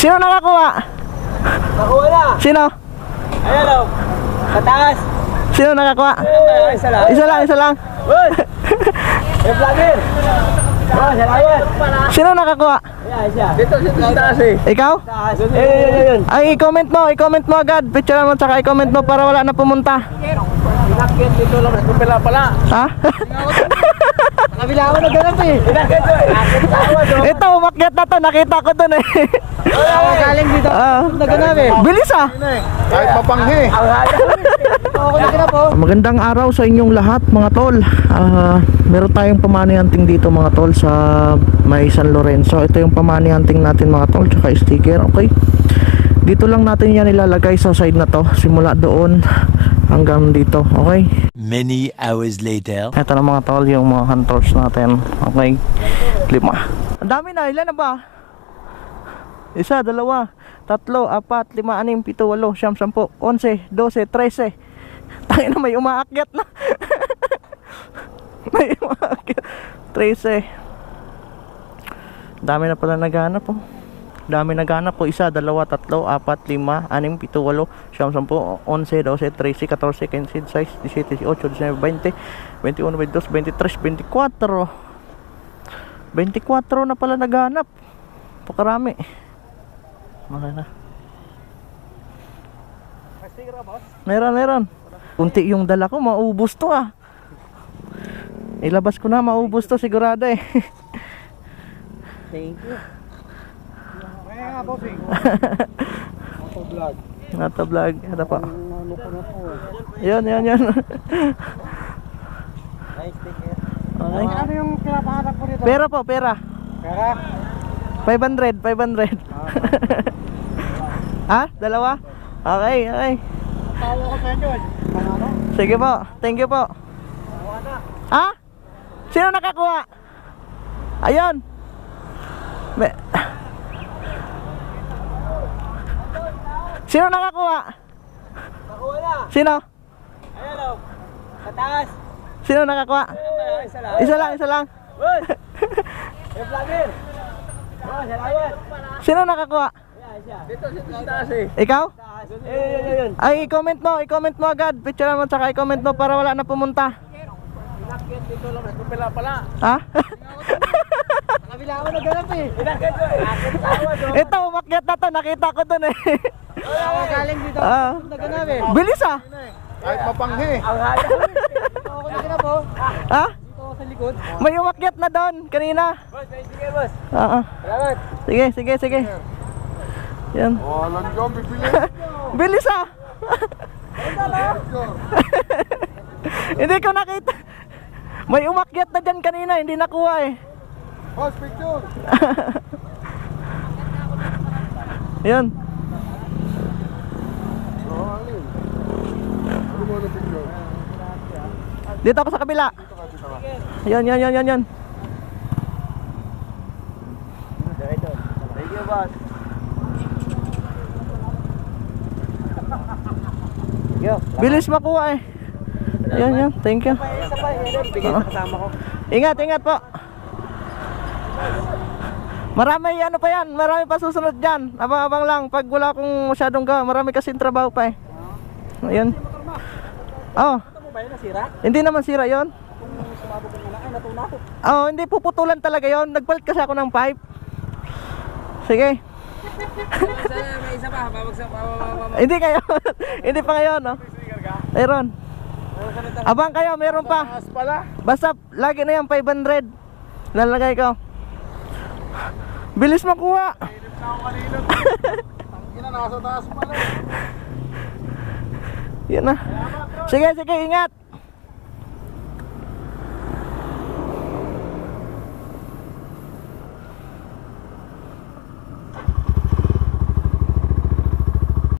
Sino nakakuha? Nakuha na. Sino? Ayan o. Sa taas. Sino nakakuha? Isa lang. Isa lang. Uy! May vlogger. Oh, salamat. Sino nakakuha? Ayan, siya. Dito sa taas eh. Ikaw? Taas. Ayun. Ay, i-comment mo agad. Picture mo tsaka i-comment mo para wala na pumunta. Inakit dito lang. Pupila pala. Ha? Kabila ako naghanap eh. Inakit ko eh. Inakit tawa doon. Ito, umakyat na to. Nakita ko dun eh. Galing dito. Naghanap eh. Bilis ah. Kahit mapanghi. Ang haya. Ako naghanap oh. Magandang araw sa inyong lahat mga tol. Meron tayong pamani hunting dito mga tol sa may San Lorenzo. Ito yung pamani hunting natin mga tol, tsaka sticker. Okay, dito lang natin yan ilalagay sa side na to, simula doon hanggang dito. Okay, many hours later. ito na mga tol yung mga hunters natin. Okay, 5. Ang dami na. Ilan na ba? 1, 2, 3, 4, 5, 6, 7, 8, 9, 10, 11, 12, 13. Tangina, may umaakyat na. May umaakyat. 13. Dami na pala naghanap oh. Dami naghanap po. 1, 2, 3, 4, 5, 6, 7, 8, 9, 10, 11, 12, 13, 14, 15, 16, 17, 18, 19, 20, 21, 22, 23, 24. 24 na pala naghanap. Pakarami. Malay na. Meron. Kunti yung dala ko, maubos to ah. Ilabas ko na, maubos to sigurado eh. Thank you. Kaya nga, bossing. Auto-vlog. Nata vlog, ano pa? Ano ko na po. Yan. Nice, take care. Okay. Ano yung kinapahanap ko dito? Pera po, pera. Pera? 500. Ha? Dalawa? Okay. Tawa ko sa inyo eh. Ano? Sige po, thank you po. Ha? Sino nakakuha? Ayun. Sino nakakuha? Nakuha na. Sino? Ayan o. Sa taas. Sino nakakuha? Isa lang. Isa lang. Uy! May vlogger. Oh, salamat. Sino nakakuha? Ayan, siya. Dito sa taas eh. Ikaw? Taas. Ayun. Ay, i-comment mo agad. Picture mo tsaka i-comment mo para wala na pumunta. Inakit dito lang. Pupila pala. Ha? Kabila ako naghanap eh. Inakit ko eh. Inakit tawa doon. Ito, umakyat na to. Nakita ko dun eh. Galing dito. Ah. Naghanap eh. Bilis ah. Kahit mapanghi. Ang haya. Ako naghanap oh. Ha? Dito ako sa likod. May umakyat na doon kanina. Boss, sige boss. Oo. Salamat. Sige. Yan. Oh, alam nyo, bibili. Bilis ah. Hindi ko nakita. May umakyat na dyan kanina, hindi nakuha eh. Boss, picture. Yan. Oh, alin? Ano mo na picture? Dito ako sa kabila. Yan. Thank you boss. Bilis makuha eh. Yan. Thank you. Isa pa, bigay sa kasama ko. Ingat po. Marami ano pa yan, marami pa susunod dyan. Abang-abang lang, pag wala akong masyadong gawa, marami kasing trabaho pa eh. Ayan. Oh, Ito mo ba yun nasira? hindi naman sira yon. Kung sumabog ang malaki, natunaw. Oh, hindi puputulan talaga yon. Nagpalit kasi ako ng pipe. Sige. May isa pa, babagsak. Hindi kayo. Hindi pa ngayon, no? Meron. Abang kayo, meron pa. Taas pala. Basta lagi na yan 500. Lalagay ko. Bilis makuha. Inip na ako kanina. Tangina, nasa taas pala. Yan na. Sige, ingat.